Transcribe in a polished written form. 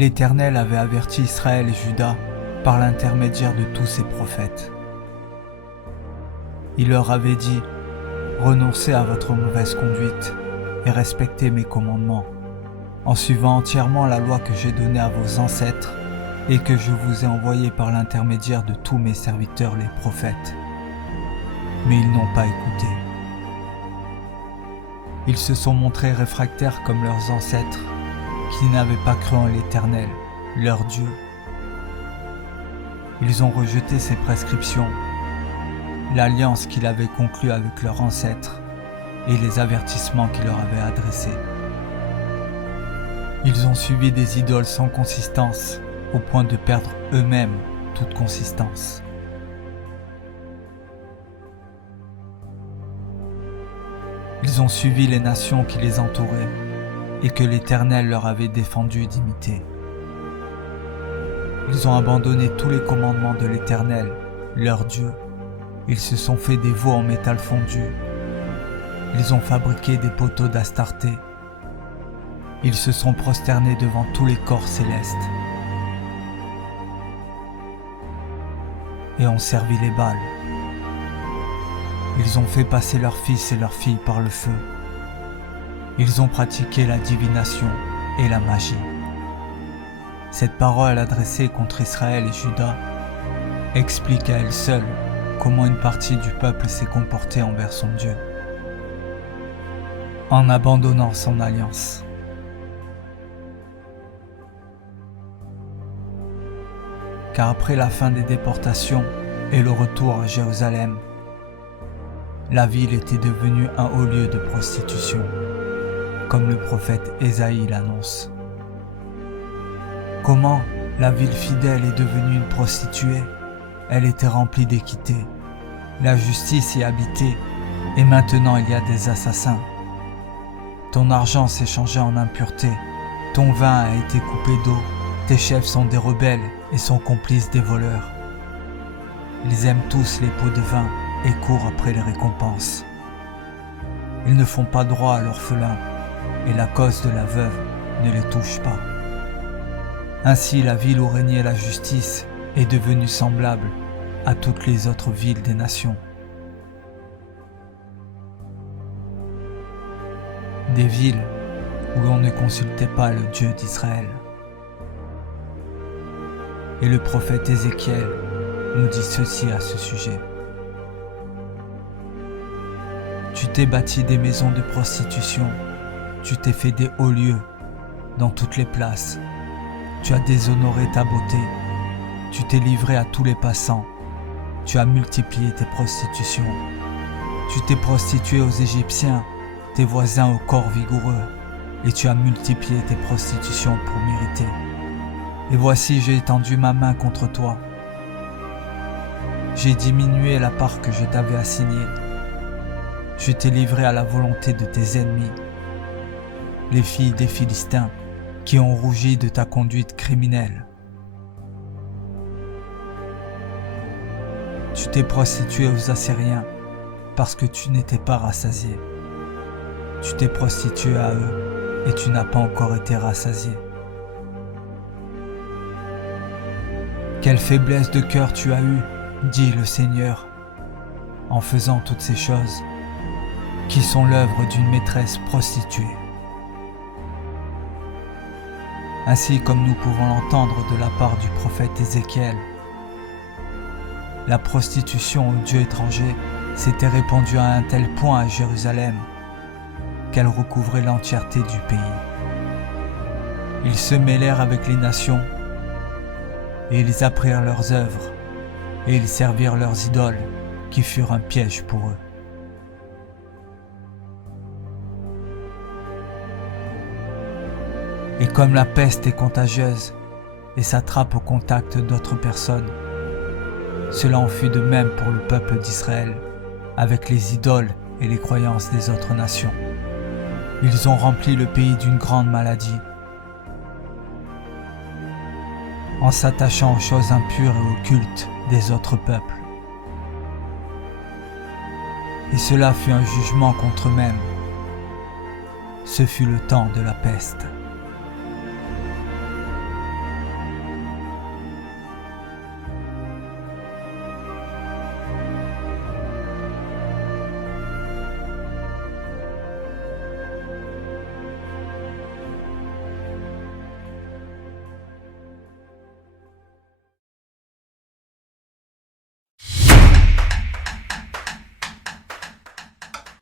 L'Éternel avait averti Israël et Juda par l'intermédiaire de tous ses prophètes. Il leur avait dit « Renoncez à votre mauvaise conduite et respectez mes commandements, en suivant entièrement la loi que j'ai donnée à vos ancêtres et que je vous ai envoyée par l'intermédiaire de tous mes serviteurs les prophètes. » Mais ils n'ont pas écouté. Ils se sont montrés réfractaires comme leurs ancêtres, qui n'avaient pas cru en l'Éternel, leur Dieu. Ils ont rejeté ses prescriptions, l'alliance qu'il avait conclue avec leurs ancêtres et les avertissements qu'il leur avait adressés. Ils ont suivi des idoles sans consistance, au point de perdre eux-mêmes toute consistance. Ils ont suivi les nations qui les entouraient et que l'Éternel leur avait défendu d'imiter. Ils ont abandonné tous les commandements de l'Éternel, leur Dieu. Ils se sont fait des veaux en métal fondu. Ils ont fabriqué des poteaux d'Astarté. Ils se sont prosternés devant tous les corps célestes et ont servi les Baals. Ils ont fait passer leurs fils et leurs filles par le feu. Ils ont pratiqué la divination et la magie. Cette parole adressée contre Israël et Juda explique à elle seule comment une partie du peuple s'est comportée envers son Dieu, en abandonnant son alliance. Car après la fin des déportations et le retour à Jérusalem, la ville était devenue un haut lieu de prostitution, comme le prophète Ésaïe l'annonce. Comment la ville fidèle est devenue une prostituée? Elle était remplie d'équité, la justice y habitait, et maintenant il y a des assassins. Ton argent s'est changé en impureté, ton vin a été coupé d'eau, tes chefs sont des rebelles et sont complices des voleurs. Ils aiment tous les pots de vin et courent après les récompenses. Ils ne font pas droit à l'orphelin, et la cause de la veuve ne les touche pas. Ainsi la ville où régnait la justice est devenue semblable à toutes les autres villes des nations. Des villes où l'on ne consultait pas le Dieu d'Israël. Et le prophète Ézéchiel nous dit ceci à ce sujet. Tu t'es bâti des maisons de prostitution, tu t'es fait des hauts lieux dans toutes les places, tu as déshonoré ta beauté, tu t'es livré à tous les passants, tu as multiplié tes prostitutions, tu t'es prostitué aux Égyptiens, tes voisins au corps vigoureux, et tu as multiplié tes prostitutions pour mériter. Et voici, j'ai étendu ma main contre toi. J'ai diminué la part que je t'avais assignée. Je t'ai livré à la volonté de tes ennemis, les filles des Philistins, qui ont rougi de ta conduite criminelle. Tu t'es prostitué aux Assyriens, parce que tu n'étais pas rassasié. Tu t'es prostitué à eux, et tu n'as pas encore été rassasié. Quelle faiblesse de cœur tu as eue, dit le Seigneur, en faisant toutes ces choses, qui sont l'œuvre d'une maîtresse prostituée. Ainsi comme nous pouvons l'entendre de la part du prophète Ézéchiel, la prostitution aux dieux étrangers s'était répandue à un tel point à Jérusalem qu'elle recouvrait l'entièreté du pays. Ils se mêlèrent avec les nations, et ils apprirent leurs œuvres, et ils servirent leurs idoles, qui furent un piège pour eux. Et comme la peste est contagieuse et s'attrape au contact d'autres personnes, cela en fut de même pour le peuple d'Israël, avec les idoles et les croyances des autres nations. Ils ont rempli le pays d'une grande maladie, en s'attachant aux choses impures et occultes des autres peuples. Et cela fut un jugement contre eux-mêmes. Ce fut le temps de la peste.